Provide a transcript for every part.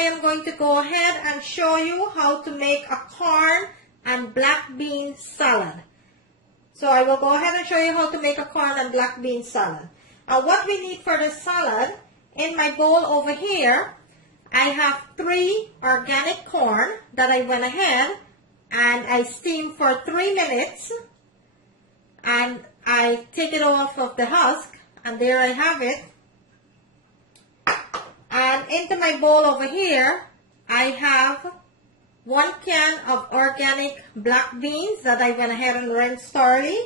I am going to go ahead and show you how to make a corn and black bean salad. So I will go ahead and show you how to make a corn and black bean salad. And what we need for this salad, in my bowl over here, I have 3 organic corn that I went ahead and I steamed for 3 minutes. And I take it off of the husk, and there I have it. And into my bowl over here, I have 1 can of organic black beans that I went ahead and rinsed thoroughly.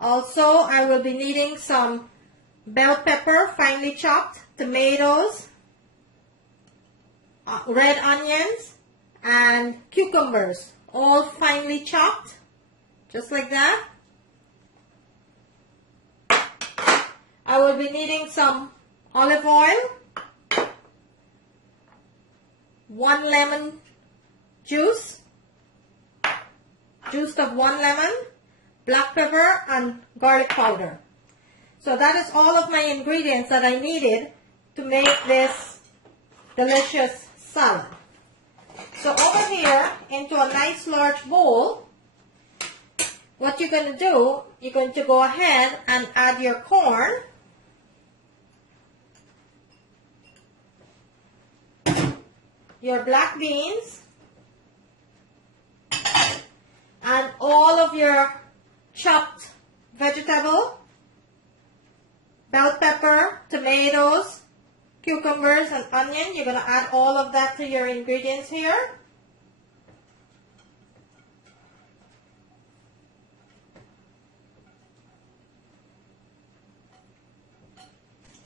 Also, I will be needing some bell pepper, finely chopped, tomatoes, red onions, and cucumbers, all finely chopped, just like that. I will be needing some olive oil, 1 lemon juice, juice of 1 lemon, black pepper, and garlic powder. So that is all of my ingredients that I needed to make this delicious salad. So over here, into a nice large bowl, what you're going to do, you're going to go ahead and add your corn, your black beans, and all of your chopped vegetable, bell pepper, tomatoes, cucumbers, and onion. You're going to add all of that to your ingredients here.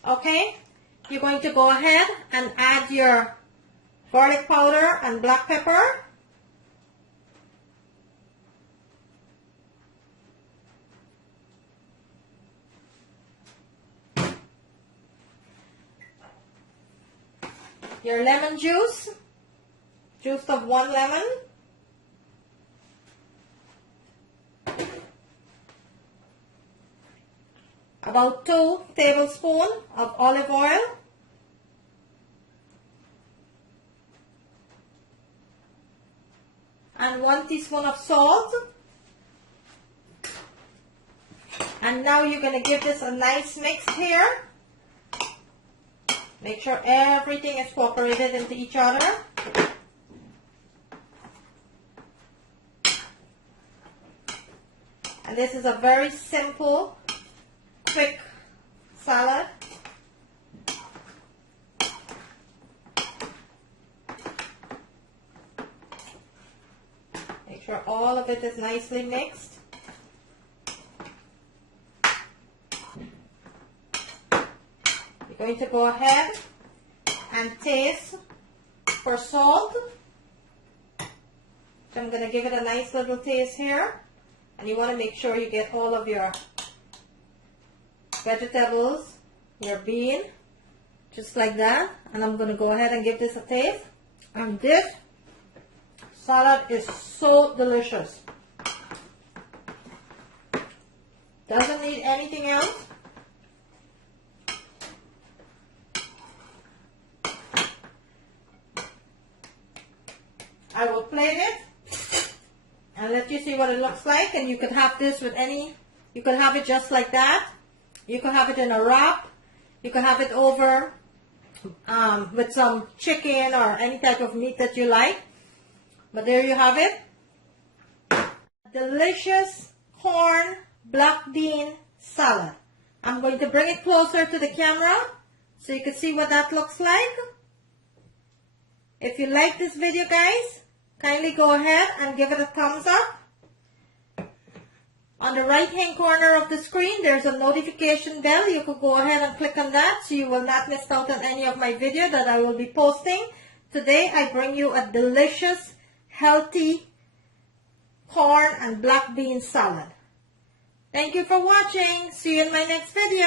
Okay, you're going to go ahead and add your garlic powder and black pepper. Your lemon juice, juice of 1 lemon. About 2 tablespoons of olive oil. And 1 teaspoon of salt. And now you're going to give this a nice mix here. Make sure everything is cooperated into each other. And this is a very simple, quick salad. Make sure all of it is nicely mixed. You're going to go ahead and taste for salt. So I'm going to give it a nice little taste here. And you want to make sure you get all of your vegetables, your bean, just like that. And I'm going to go ahead and give this a taste. And this salad is so delicious. Doesn't need anything else. I will plate it and let you see what it looks like. And you could have this with you could have it just like that. You could have it in a wrap. You could have it over with some chicken or any type of meat that you like. But there you have it. Delicious corn black bean salad. I'm going to bring it closer to the camera so you can see what that looks like. If you like this video, guys, kindly go ahead and give it a thumbs up. On the right hand corner of the screen, there's a notification bell. You could go ahead and click on that so you will not miss out on any of my video that I will be posting. Today, I bring you a delicious, healthy corn and black bean salad. Thank you for watching. See you in my next video.